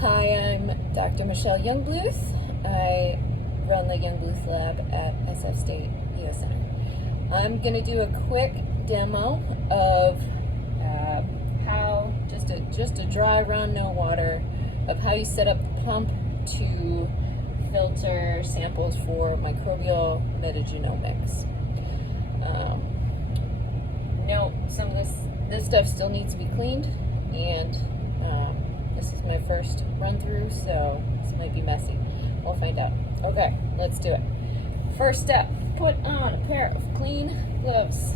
Hi, I'm Dr. Michelle Jungbluth. I run the Jungbluth lab at SF State EO Center. I'm going to do a quick demo of how, just a dry run, no water, of how you set up the pump to filter samples for microbial metagenomics. Note, some of this stuff still needs to be cleaned, and this is my first run through, so this might be messy. We'll find out. Okay, let's do it. First step, put on a pair of clean gloves.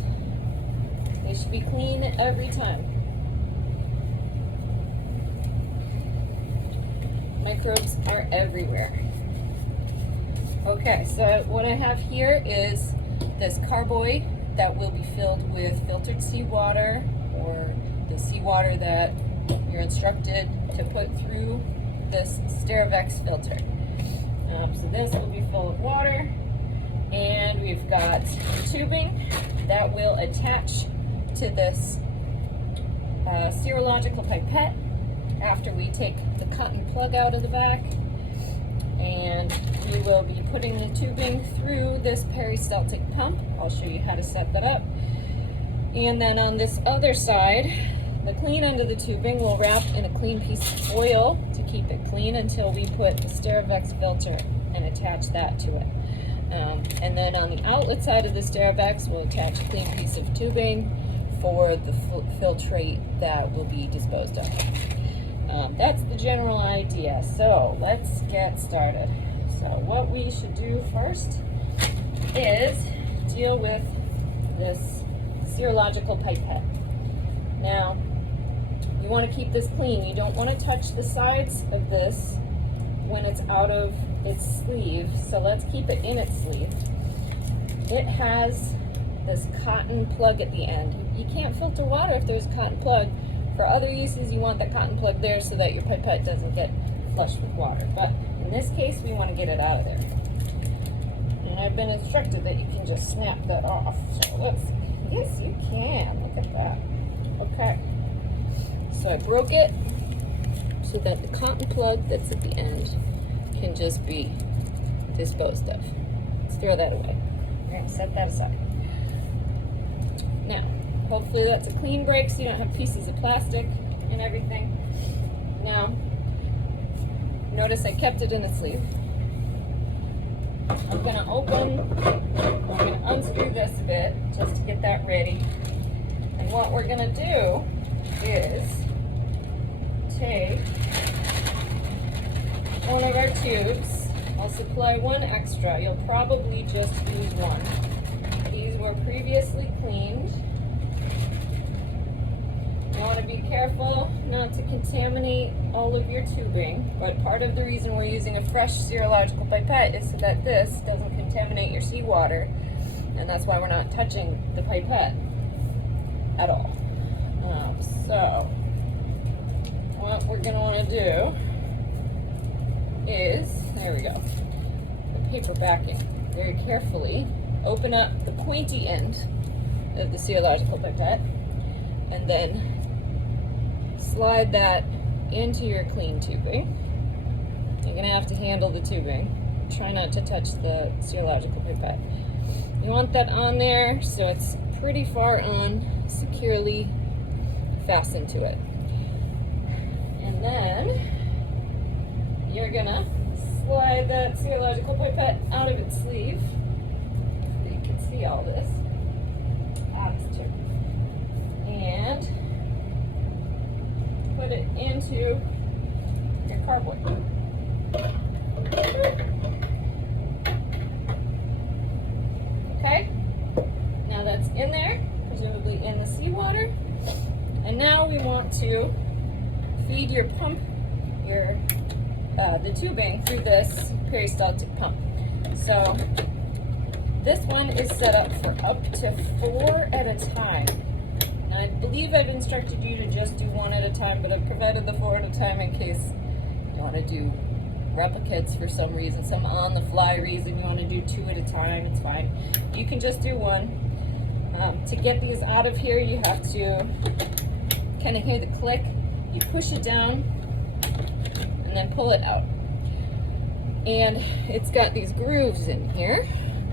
They should be clean every time. Microbes are everywhere. Okay, so what I have here is this carboy that will be filled with filtered seawater, or the seawater that you're instructed to put through this Sterivex filter. So this will be full of water, and we've got tubing that will attach to this serological pipette after we take the cotton plug out of the back, and we will be putting the tubing through this peristaltic pump. I'll show you how to set that up. And then on this other side, the clean end of the tubing will wrap in a clean piece of foil to keep it clean until we put the Sterivex filter and attach that to it. And then on the outlet side of the Sterivex, we'll attach a clean piece of tubing for the filtrate that will be disposed of. That's the general idea. So let's get started. So what we should do first is deal with this serological pipette. Now, you want to keep this clean. You don't want to touch the sides of this when it's out of its sleeve, so let's keep it in its sleeve. It has this cotton plug at the end. You can't filter water if there's a cotton plug. For other uses, you want that cotton plug there so that your pipette doesn't get flushed with water. But in this case, we want to get it out of there. And I've been instructed that you can just snap that off. So let's see. Yes, you can. Look at that. Okay. So I broke it so that the cotton plug that's at the end can just be disposed of. Let's throw that away. We're going to set that aside. Now, hopefully that's a clean break so you don't have pieces of plastic and everything. Now, notice I kept it in its sleeve. I'm going to unscrew this bit just to get that ready. And what we're going to do is take one of our tubes. I'll supply one extra. You'll probably just use one. These were previously cleaned. You want to be careful not to contaminate all of your tubing, but part of the reason we're using a fresh serological pipette is so that this doesn't contaminate your seawater, and that's why we're not touching the pipette at all. So what we're going to want to do is, there we go, the paper backing. Very carefully open up the pointy end of the serological pipette, and then slide that into your clean tubing. You're going to have to handle the tubing. Try not to touch the serological pipette. You want that on there so it's pretty far on, securely fastened to it. And then you're going to slide that serological pipette out of its sleeve so you can see all this. And put it into your carboy. Okay, now that's in there, presumably in the seawater. And now we want to feed your pump, the tubing through this peristaltic pump. So this one is set up for up to 4 at a time. Now, I believe I've instructed you to just do 1 at a time, but I've provided the 4 at a time in case you want to do replicates for some reason, some on-the-fly reason you want to do 2 at a time. It's fine. You can just do 1. To get these out of here, you have to kind of hear the click. You push it down, and and then pull it out. And it's got these grooves in here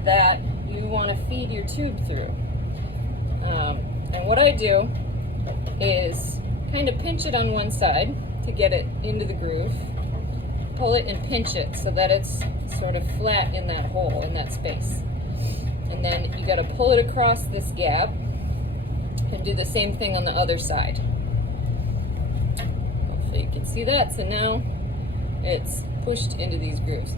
that you want to feed your tube through. And what I do is kind of pinch it on one side to get it into the groove, pull it and pinch it so that it's sort of flat in that hole, in that space. And then you got to pull it across this gap and do the same thing on the other side. Hopefully you can see that. So now it's pushed into these grooves.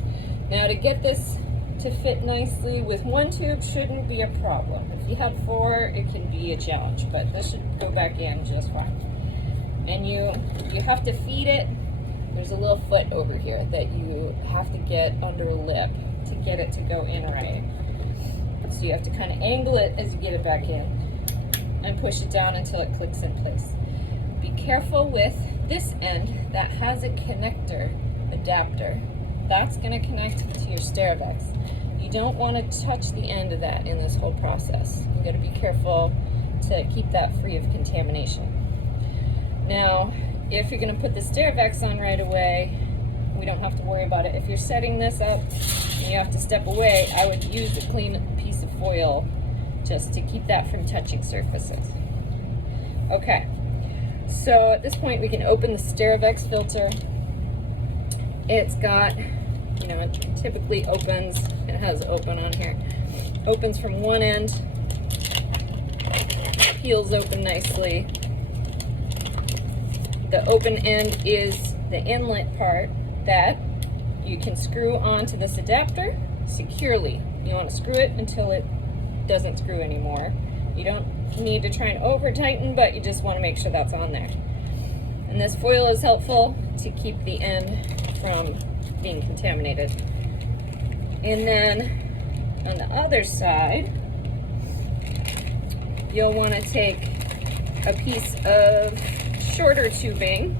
Now to get this to fit nicely with one tube shouldn't be a problem. If you have 4, it can be a challenge, but this should go back in just fine. And you have to feed it. There's a little foot over here that you have to get under a lip to get it to go in right. So you have to kind of angle it as you get it back in and push it down until it clicks in place. Be careful with this end that has a connector adapter. That's going to connect to your Sterivex. You don't want to touch the end of that in this whole process. You got to be careful to keep that free of contamination. Now, if you're going to put the Sterivex on right away, we don't have to worry about it. If you're setting this up and you have to step away, I would use a clean piece of foil just to keep that from touching surfaces. Okay, so at this point we can open the Sterivex filter. It's got, you know, it typically opens, it has open on here, opens from one end, peels open nicely. The open end is the inlet part that you can screw onto this adapter securely. You want to screw it until it doesn't screw anymore. You don't need to try and over tighten, but you just want to make sure that's on there. And this foil is helpful to keep the end from being contaminated. And then on the other side, you'll want to take a piece of shorter tubing.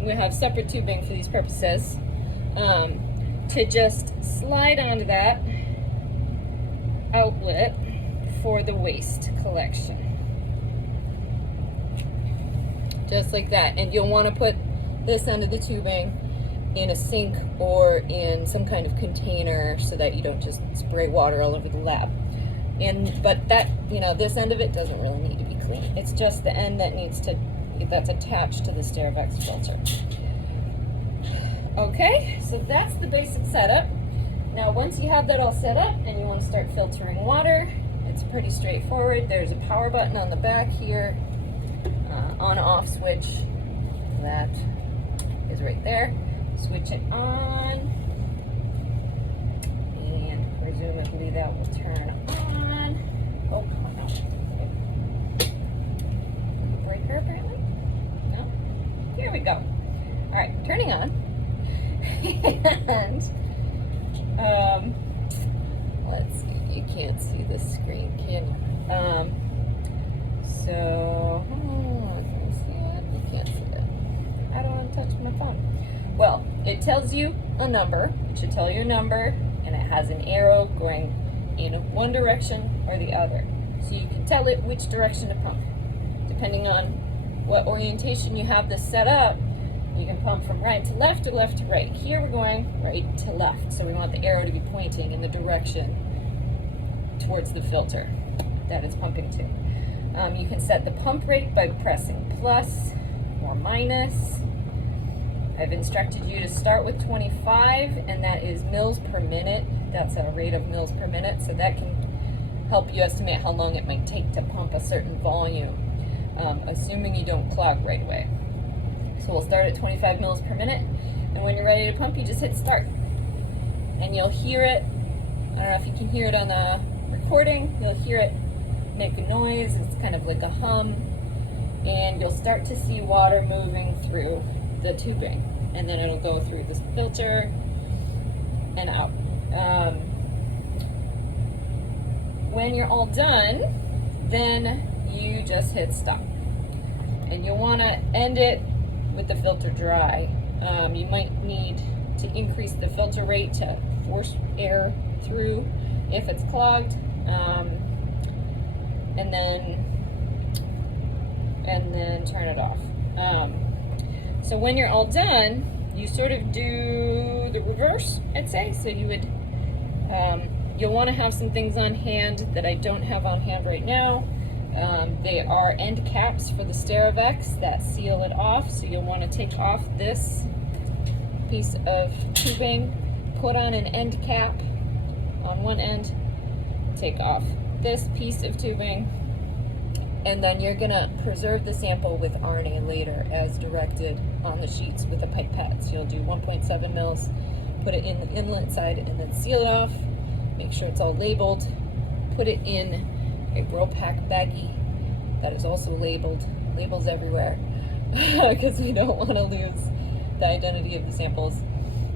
We have separate tubing for these purposes, to just slide onto that outlet for the waste collection. Just like that. And you'll want to put this end of the tubing in a sink or in some kind of container so that you don't just spray water all over the lab. But that, you know, this end of it doesn't really need to be clean. It's just the end that needs to, that's attached to the Sterivex filter. Okay, so that's the basic setup. Now once you have that all set up and you want to start filtering water, it's pretty straightforward. There's a power button on the back here, on-off switch, that is right there. Switch it on, and presumably that will turn on. Oh, come on. Breaker apparently? No? Here we go. All right, turning on. And let's see, you can't see the screen, can you? So, can you see it? You can't see it. I don't want to touch my phone. Well, it tells you a number. It should tell you a number, and it has an arrow going in one direction or the other. So you can tell it which direction to pump. Depending on what orientation you have this set up, you can pump from right to left or left to right. Here we're going right to left, so we want the arrow to be pointing in the direction towards the filter that it's pumping to. You can set the pump rate by pressing plus or minus. I've instructed you to start with 25, and that is mils per minute. That's a rate of mils per minute, so that can help you estimate how long it might take to pump a certain volume, assuming you don't clog right away. So we'll start at 25 mils per minute, and when you're ready to pump, you just hit start. And you'll hear it, I don't know if you can hear it on the recording, you'll hear it make a noise, it's kind of like a hum, and you'll start to see water moving through the tubing, and then it'll go through this filter and out. When you're all done, then you just hit stop, and you'll want to end it with the filter dry. You might need to increase the filter rate to force air through if it's clogged, and then turn it off. So when you're all done, you sort of do the reverse, I'd say. So you would, you'll want to have some things on hand that I don't have on hand right now. They are end caps for the Sterivex that seal it off. So you'll want to take off this piece of tubing, put on an end cap on one end, take off this piece of tubing, and then you're gonna preserve the sample with RNA later as directed on the sheets with a pipette. So you'll do 1.7 mils, put it in the inlet side, and then seal it off. Make sure it's all labeled. Put it in a roll pack baggie that is also labeled. Labels everywhere, because we don't want to lose the identity of the samples.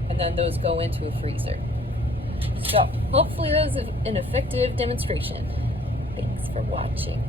And then those go into a freezer. So hopefully that was an effective demonstration. Thanks for watching.